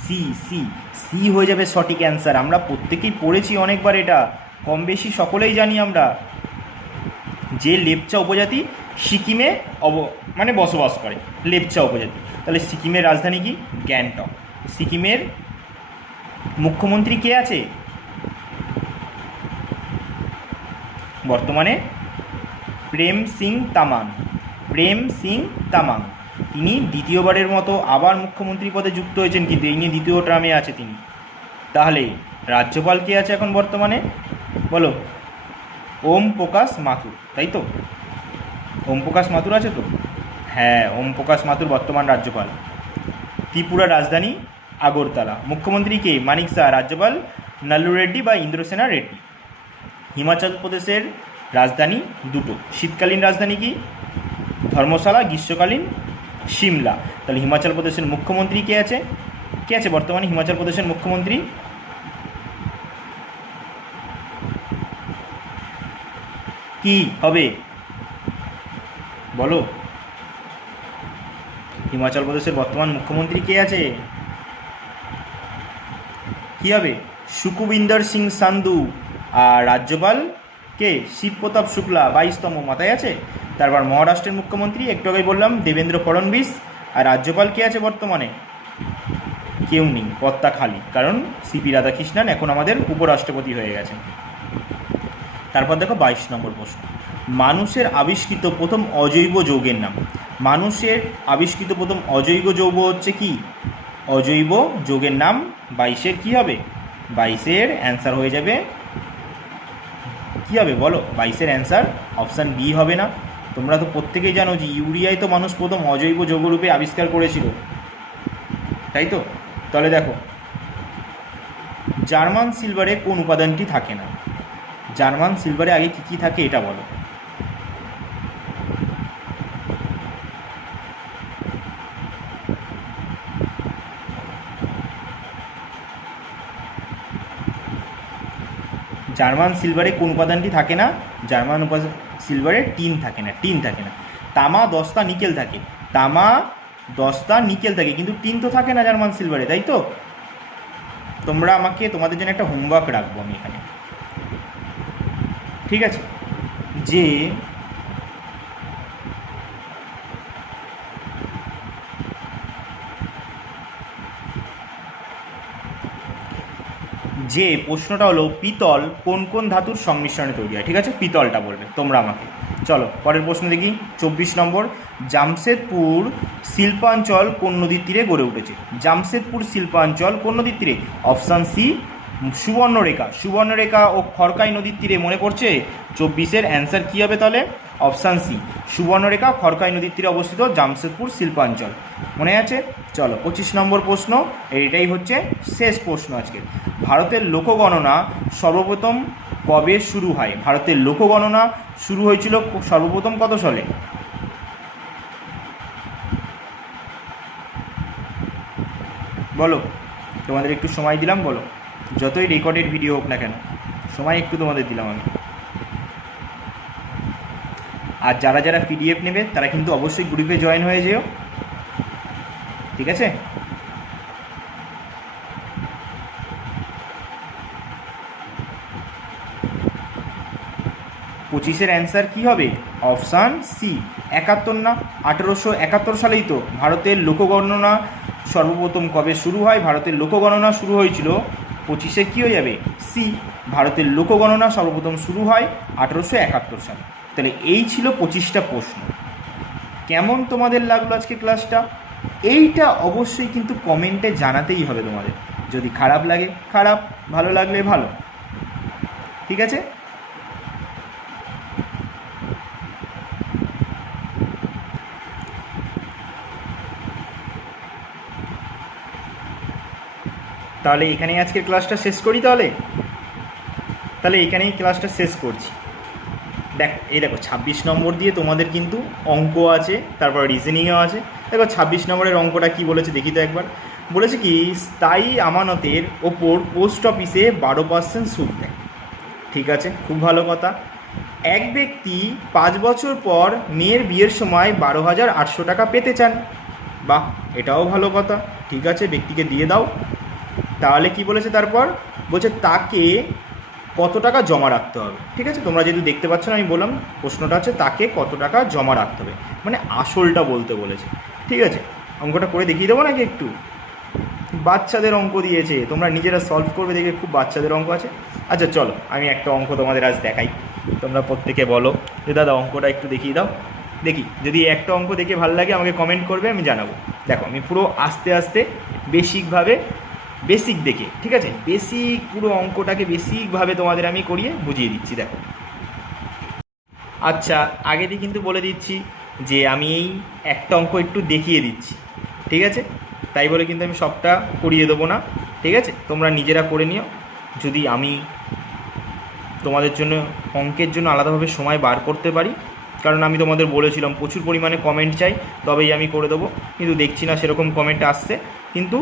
C, C C হয়ে যাবে সঠিক অ্যান্সার। আমরা প্রত্যেকেই পড়েছি অনেকবার, এটা কম বেশি সকলেই জানি আমরা যে লেপচা উপজাতি সিকিমে বসবাস করে লেপচা উপজাতি। তাহলে সিকিমের রাজধানী কি? গ্যাংটক। সিকিমের মুখ্যমন্ত্রী কে আছে বর্তমানে? প্রেম সিং তামাং। প্রেম সিং তামাং, তিনি দ্বিতীয়বারের মতো আবার মুখ্যমন্ত্রী পদে যুক্ত হয়েছেন, কিন্তু এই নিয়ে দ্বিতীয় টার্মে আছে তিনি। তাহলে রাজ্যপাল কে আছে এখন বর্তমানে? বলো ওম প্রকাশ মাথুর, তাই তো? ওম প্রকাশ মাথুর আছে তো? হ্যাঁ, ওম প্রকাশ মাথুর বর্তমান রাজ্যপাল। ত্রিপুরার রাজধানী আগরতলা। মুখ্যমন্ত্রী কে? মানিক শাহ। রাজ্যপাল নাল্লু রেড্ডি বা ইন্দ্রসেনা রেড্ডি। হিমাচল প্রদেশের রাজধানী দুটো। শীতকালীন রাজধানী কি? ধর্মশালা। গ্রীষ্মকালীন সিমলা। তাহলে হিমাচল প্রদেশের মুখ্যমন্ত্রী কে আছে? কে আছে বর্তমানে হিমাচল প্রদেশের মুখ্যমন্ত্রী? কি হবে বলো? হিমাচল প্রদেশের বর্তমান মুখ্যমন্ত্রী কে আছে? কি হবে? সুখবিন্দর সিং সান্ধু। আর রাজ্যপাল কে? শিব প্রতাপ শুক্লা, 22তম। মাথায় আছে? তারপর মহারাষ্ট্রের মুখ্যমন্ত্রী একটু আগে বললাম দেবেন্দ্র ফডণবীস। আর রাজ্যপাল কে আছে বর্তমানে? কেউ নেই, পদটা খালি, কারণ সিপি রাধাকৃষ্ণন এখন আমাদের উপরাষ্ট্রপতি হয়ে গেছেন। তারপর দেখো 22 নম্বর প্রশ্ন। মানুষের আবিষ্কৃত প্রথম অজৈব যৌগের নাম। মানুষের আবিষ্কৃত প্রথম অজৈব যৌগ হচ্ছে কি? অজৈব যৌগের নাম 22-এর কী হবে? 22-এর অ্যান্সার হয়ে যাবে কী হবে বলো? 22-এর অ্যান্সার অপশান বি হবে না? তোমরা তো প্রত্যেকেই জানো যে ইউরিয়াই তো মানুষ প্রথম অজৈব যৌগরূপে আবিষ্কার করেছিল, তাই তো? তাহলে দেখো, জার্মান সিলভারে কোন উপাদানটি থাকে না? জার্মান সিলভারে আগে কী কী থাকে এটা বলো। জার্মান সিলভারে কোন উপাদানটি থাকে না? জার্মান সিলভারে টিন থাকে না, টিন থাকে না। তামা, দস্তা, নিকেল থাকে। তামা, দস্তা, নিকেল থাকে, কিন্তু টিন তো থাকে না জার্মান সিলভারে, তাই তো? তোমরা আমাকে, তোমাদের জন্য একটা হোমওয়ার্ক রাখবো আমি এখানে, ঠিক আছে? যে যে প্রশ্নটা হলো পিতল কোন কোন ধাতুর সংমিশ্রণে তৈরি হয়, ঠিক আছে? পিতলটা বলবে তোমরা আমাকে। চলো পরের প্রশ্ন দেখি, 24 নম্বর। জামশেদপুর শিল্পাঞ্চল কোন নদীর তীরে গড়ে উঠেছে? জামশেদপুর শিল্পাঞ্চল কোন নদীর তীরে? Option C, Subarnarekha. সুবর্ণরেখা ও খড়কাই নদীর তীরে, মনে পড়ছে? 24-এর অ্যান্সার কী হবে তাহলে? অপশান সি, সুবর্ণরেখা খড়কাই নদীর তীরে অবস্থিত জামশেদপুর শিল্পাঞ্চল। মনে আছে? চলো 25 নম্বর প্রশ্ন, এইটাই হচ্ছে শেষ প্রশ্ন আজকে। ভারতের লোকগণনা সর্বপ্রথম কবে শুরু হয়? ভারতের লোকগণনা শুরু হয়েছিল সর্বপ্রথম কত সালে? বলো, তোমাদের একটু সময় দিলাম, বলো। যতই রেকর্ডেড ভিডিও হোক না কেন, সময় একটু তোমাদের দিলাম আমি। আর যারা যারা পিডিএফ নেবে তারা কিন্তু অবশ্যই গ্রুপে জয়েন হয়ে যেও, ঠিক আছে? পঁচিশের অ্যান্সার কী হবে? অপশান সি, 71 না? 1871 সালেই তো ভারতের লোকগণনা সর্বপ্রথম কবে শুরু হয়? ভারতের লোকগণনা শুরু হয়েছিল 25-এ, কী হয়ে যাবে? সি, ভারতের লোকগণনা সর্বপ্রথম শুরু হয় 1871 সালে। তাহলে এই ছিল 25টা প্রশ্ন। কেমন তোমাদের লাগলো আজকে ক্লাসটা? এইটা অবশ্যই কিন্তু কমেন্টে জানাতেই হবে তোমাদের। যদি খারাপ লাগে খারাপ, ভালো লাগলে ভালো, ঠিক আছে? তাহলে এখানেই আজকের ক্লাসটা শেষ করি। তাহলে এখানেই ক্লাসটা শেষ করছি। দেখো 26 নম্বর দিয়ে তোমাদের কিন্তু অঙ্ক আছে, তারপর রিজনিংও আছে। দেখো 26 নম্বরের অঙ্কটা কি বলেছে দেখি তো একবার। বলেছে কি, স্থায়ী আমানতের ওপর পোস্ট অফিসে 12% সুদ দেয়। ঠিক আছে, খুব ভালো কথা। এক ব্যক্তি 5 বছর পর মেয়ের বিয়ের সময় 12,800 টাকা পেতে চান। বাহ, এটাও ভালো কথা। ঠিক আছে, ব্যক্তিকে দিয়ে দাও। তাহলে কি বলেছে তারপর? বলছে তাকে কত টাকা জমা রাখতে হবে। ঠিক আছে, তোমরা যেহেতু দেখতে পাচ্ছ না, আমি বললাম প্রশ্নটা হচ্ছে তাকে কত টাকা জমা রাখতে হবে, মানে আসলটা বলতে বলেছে। ঠিক আছে, অঙ্কটা করে দেখিয়ে দেবো নাকি একটু? বাচ্চাদের অঙ্ক দিয়েছে, তোমরা নিজেরা সলভ করবে, দেখে খুব বাচ্চাদের অঙ্ক আছে। আচ্ছা চলো, আমি একটা অঙ্ক তোমাদের আজ দেখাই। তোমরা প্রত্যেকে বলো যে দাদা অঙ্কটা একটু দেখিয়ে দাও। দেখি, যদি একটা অঙ্ক দেখে ভালো লাগে আমাকে কমেন্ট করবে, আমি জানাবো। দেখো, আমি পুরো আস্তে আস্তে বেসিক দেখে, ঠিক আছে, পুরো অঙ্কটাকে বেসিকভাবে তোমাদের আমি করিয়ে বুঝিয়ে দিচ্ছি। দেখো, আচ্ছা আগে দিয়ে কিন্তু বলে দিচ্ছি যে আমি এই একটা অঙ্ক একটু দেখিয়ে দিচ্ছি, ঠিক আছে? তাই বলে কিন্তু আমি সবটা করিয়ে দেবো না, ঠিক আছে? তোমরা নিজেরা করে নিও। যদি আমি তোমাদের জন্য অঙ্কের জন্য আলাদাভাবে সময় বার করতে পারি, কারণ আমি তোমাদের বলেছিলাম প্রচুর পরিমাণে কমেন্ট চাই, তবেই আমি করে দেবো, কিন্তু দেখছি না সেরকম কমেন্ট আসছে। কিন্তু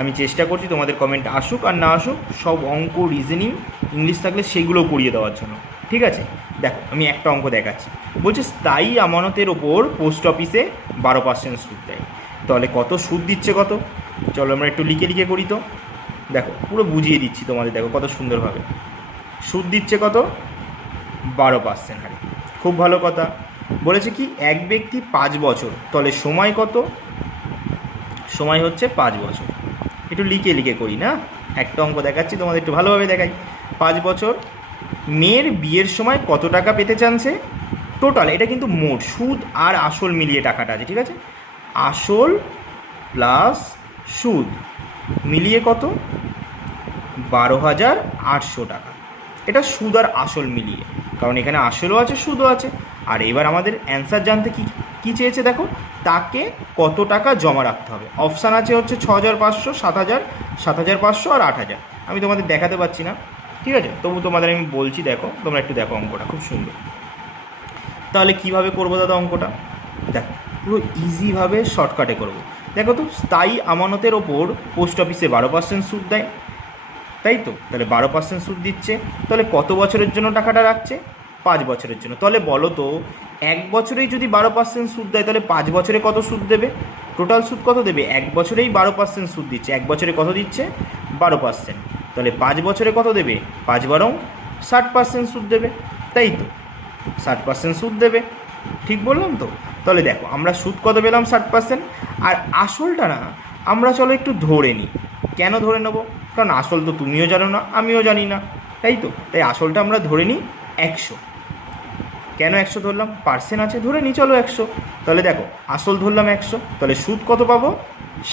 আমি চেষ্টা করছি তোমাদের কমেন্ট আসুক আর না আসুক, সব অঙ্ক, রিজনিং, ইংলিশ থাকলে সেগুলো করিয়ে দেওয়ার জন্য, ঠিক আছে? দেখো আমি একটা অঙ্ক দেখাচ্ছি। বলছে স্থায়ী আমানতের ওপর পোস্ট অফিসে 12% সুদ দেয়, তাহলে কত সুদ দিচ্ছে কত? চলো আমরা একটু লিখে লিখে করি তো। দেখো পুরো বুঝিয়ে দিচ্ছি তোমাদের, দেখো কত সুন্দরভাবে সুদ দিচ্ছে কত? 12% হারে। খুব ভালো কথা। বলেছে কি এক ব্যক্তি 5 বছর, তাহলে সময় কত? সময় হচ্ছে 5 বছর। একটু লিখে লিখে করি না, একটা অঙ্ক দেখাচ্ছি তোমাদের, একটু ভালোভাবে দেখাই। 5 বছর, মেয়ের বিয়ের সময় কত টাকা পেতে চানছে? টোটাল, এটা কিন্তু মোট, সুদ আর আসল মিলিয়ে টাকাটা আছে, ঠিক আছে? আসল প্লাস সুদ মিলিয়ে কত? 12,800 টাকা। এটা সুদ আর আসল মিলিয়ে, কারণ এখানে আসলও আছে সুদও আছে। আর এবার আমাদের অ্যান্সার জানতে কি চেয়েছে দেখো, তাকে কত টাকা জমা রাখতে হবে। অপশান আছে হচ্ছে 6,500, 7,000, 7,500 আর 8,000। আমি তোমাদের দেখাতে পাচ্ছি না, ঠিক আছে? তবু তোমাদের আমি বলছি, দেখো তোমরা একটু দেখো অঙ্কটা, খুব সুন্দর। তাহলে কিভাবে করবো দাদা অঙ্কটা? দেখো পুরো ইজিভাবে শর্টকাটে করবো। দেখো তো, স্থায়ী আমানতের ওপর পোস্ট অফিসে 12% সুদ দেয়, তাই তো? তাহলে 12% সুদ দিচ্ছে, তাহলে কত বছরের জন্য টাকাটা রাখছে? 5 বছরের জন্য। তাহলে বলো তো, এক বছরেই যদি 12% সুদ দেয়, তাহলে 5 বছরে কত সুদ দেবে? টোটাল সুদ কত দেবে? এক বছরেই 12% সুদ দিচ্ছে, এক বছরে কত দিচ্ছে? 12%। তাহলে 5 বছরে কত দেবে? 5 বারং 60% সুদ দেবে, তাই তো? 60% সুদ দেবে, ঠিক বললাম তো? তাহলে দেখো আমরা সুদ কত পেলাম? 60%। আর আসলটা না, আমরা চলো একটু ধরে নিই। কেন ধরে নেবো? কারণ আসল তো তুমিও জানো না, আমিও জানি না, তাই তো? তাই আসলটা আমরা ধরে নিই 100। কেন 100 ধরলাম? পার্সেন্ট আছে, ধরে নিই চলো 100। তাহলে দেখো আসল ধরলাম 100, তাহলে সুদ কত পাবো?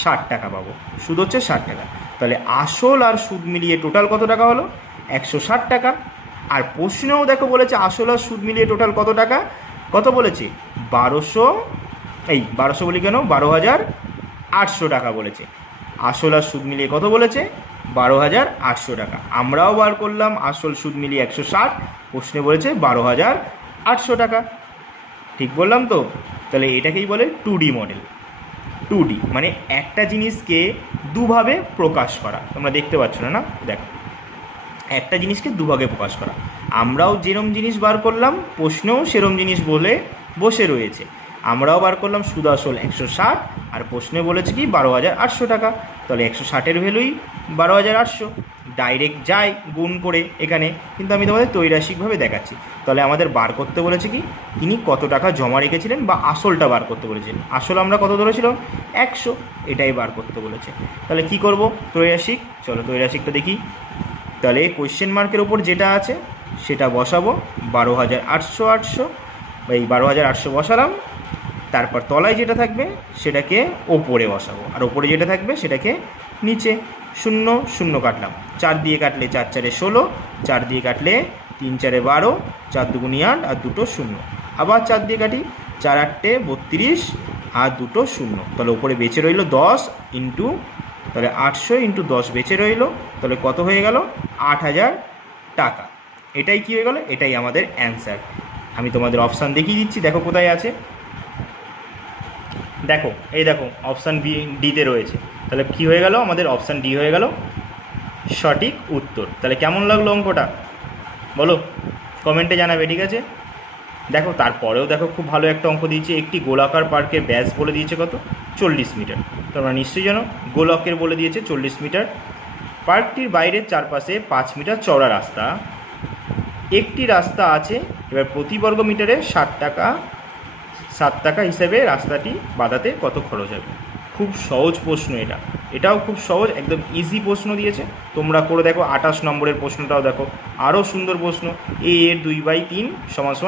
60 টাকা পাবো। সুদ হচ্ছে 60 টাকা। তাহলে আসল আর সুদ মিলিয়ে টোটাল কত টাকা হলো? 160 টাকা। আর প্রশ্নেও দেখো বলেছে আসল আর সুদ মিলিয়ে টোটাল কত টাকা? কত বলেছে? 1200 বলি কেন, 12,800 টাকা বলেছে। আসল আর সুদ মিলিয়ে কত বলেছে? 12,800 টাকা। আমরাও বার করলাম আসল সুদ মিলিয়ে 160, প্রশ্নে বলেছে 12,800 টাকা। ঠিক বললাম তো? তাহলে এটাকেই বলে 2D মডেল। 2D মানে একটা জিনিসকে দুভাবে প্রকাশ করা। তোমরা দেখতে পাচ্ছ না, না? দেখো, একটা জিনিসকে দুভাগে প্রকাশ করা। আমরাও যেরম জিনিস বার করলাম, প্রশ্নেও সেরম জিনিস বলে বসে রয়েছে। আমরাও বার করলাম সুদ আসল 160, আর প্রশ্নে বলেছে কি 12,800 টাকা। তাহলে 160-এর ভ্যালুই 12,800, ডাইরেক্ট যায় গুণ করে এখানে, কিন্তু আমি তোমাদের ত্রৈরাশিকভাবে দেখাচ্ছি। তাহলে আমাদের বার করতে বলেছে কি, তিনি কত টাকা জমা রেখেছিলেন, বা আসলটা বার করতে বলেছিলেন। আসল আমরা কত ধরেছিলাম? 100, এটাই বার করতে বলেছে। তাহলে কি করব? ত্রৈরাশিক। চলো ত্রৈরাশিকটা দেখি। তাহলে কোয়েশ্চেন মার্কের ওপর যেটা আছে সেটা বসাবো, 12,800 এই 12,800 বসালাম। তারপর তলায় যেটা থাকবে সেটাকে ওপরে বসাবো, আর ওপরে যেটা থাকবে সেটাকে নিচে। 0 0 কাটলাম, 4 দিয়ে কাটলে 4 4 16, 4 দিয়ে কাটলে 3 4 12, 4 2 8 আর 2 0। আবার 4 দিয়ে কাটি, 4 8 32 আর 2 0। তাহলে ওপরে বেঁচে রইল 10 ইন্টু, তাহলে 800 ইন্টু 10 বেঁচে রইল। তাহলে কত হয়ে গেল? 8,000 টাকা। এটাই কি হয়ে গেল? এটাই আমাদের অ্যান্সার। আমি তোমাদের অপশান দেখিয়ে দিচ্ছি, দেখো কোথায় আছে। দেখো, এই দেখো অপশান ডিতে রয়েছে। তাহলে কি হয়ে গেল? আমাদের অপশান ডি হয়ে গেল সঠিক উত্তর। তাহলে কেমন লাগলো অঙ্কটা বলো, কমেন্টে জানাবে, ঠিক আছে? দেখো তারপরেও দেখো খুব ভালো একটা অঙ্ক দিয়েছে। একটি গোলাকার পার্কের ব্যাস বলে দিয়েছে কত? 40 মিটার। তোমরা নিশ্চয়ই জানো গোলকের বলে দিয়েছে 40 মিটার। পার্কটির বাইরের চারপাশে 5 মিটার চওড়া রাস্তা, একটি রাস্তা আছে। এবার প্রতি বর্গ মিটারে 7 টাকা হিসেবে রাস্তাটি বাঁধাতে কত খরচ হবে? খুব সহজ প্রশ্ন এটা, এটাও খুব সহজ, একদম ইজি প্রশ্ন দিয়েছে। তোমরা করে দেখো। 28 নম্বরের প্রশ্নটাও দেখো, আরও সুন্দর প্রশ্ন। এ এর 2/3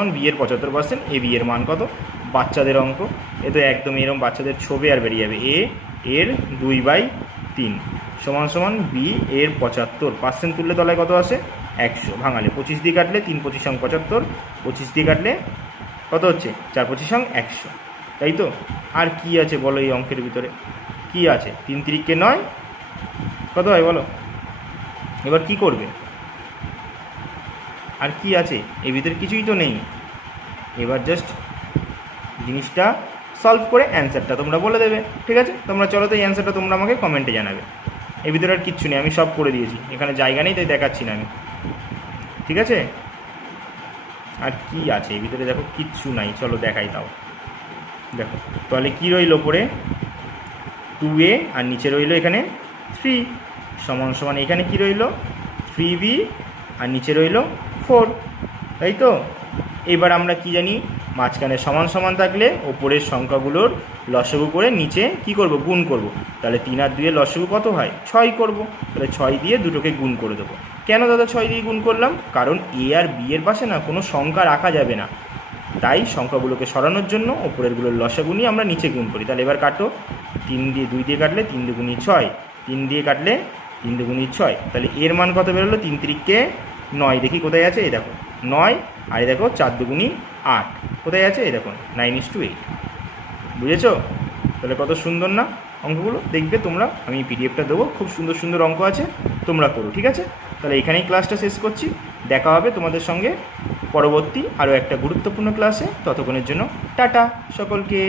= বি এর 75%, এ বি এর মান কত? বাচ্চাদের অঙ্ক, এ তো একদম এরকম বাচ্চাদের ছবি আর বেরিয়ে যাবে। এ এর 2/3 = বি এর 75%, তুললে তলায় কত আসে? 100, ভাঙালে 25 দিয়ে কাটলে 3 25 75, 25 দিয়ে কাটলে কত হচ্ছে? 4 25 100, তাই তো? আর কি আছে বলো এই অঙ্কের ভিতরে? কি আছে 3 3 9 কত হয় বলো। এবার কি করবে, আর কি আছে এর ভিতরে, কিছুই তো নেই। এবার জাস্ট জিনিসটা সলভ করে অ্যান্সারটা তোমরা বলে দেবে, ঠিক আছে। তোমরা চলো তো এই অ্যান্সারটা তোমরা আমাকে কমেন্টে জানাবে। এর ভিতরে আর কিচ্ছু নেই, আমি সব করে দিয়েছি, এখানে জায়গা নেই তাই দেখাচ্ছি না আমি, ঠিক আছে। আর কি আছে এর ভিতরে দেখো, কিচ্ছু নাই, চলো দেখাই তাও। দেখো তাহলে কী রইল ওপরে 2a আর নিচে রইল এখানে 3 সমান সমান এখানে কি রইল 3b আর নিচে রইল 4, তাই তো। এবার আমরা কি জানি, মাঝখানে সমান সমান থাকলে ওপরের সংখ্যাগুলোর লসাগু করে নিচে কি করব, গুণ করব। তাহলে 3 আর 2 এর লসাগু কত হয় 6 করব। তাহলে 6 দিয়ে দুটোকে গুণ করে দেবো। কেন দাদা 6 দিয়ে গুণ করলাম, কারণ এ আর বি এর পাশে না কোনো সংখ্যা রাখা যাবে না, তাই সংখ্যাগুলোকে সরানোর জন্য ওপরেরগুলোর লসাগু নিয়ে আমরা নিচে গুণ করি। তাহলে এবার কাটো, 3 দিয়ে 2 দিয়ে কাটলে 3 দুগুণী 6, 3 দিয়ে কাটলে 3 দুগুণী 6, তাহলে এর মান কত বেরোলো 3 3 9। দেখি কোথায় আছে, এই দেখো 9, আর এই দেখো 4 দুগুণী 8, কোথায় আছে, এই দেখো 9:8। বুঝেছো? তাহলে কত সুন্দর না অঙ্কগুলো, দেখবে তোমরা, আমি পিডিএফটা দেবো, খুব সুন্দর সুন্দর অঙ্ক আছে, তোমরা করো, ঠিক আছে। তাহলে এখানেই ক্লাসটা শেষ করছি, দেখা হবে তোমাদের সঙ্গে পরবর্তী আরও একটা গুরুত্বপূর্ণ ক্লাসে। ততক্ষণের জন্য টাটা সকলকে।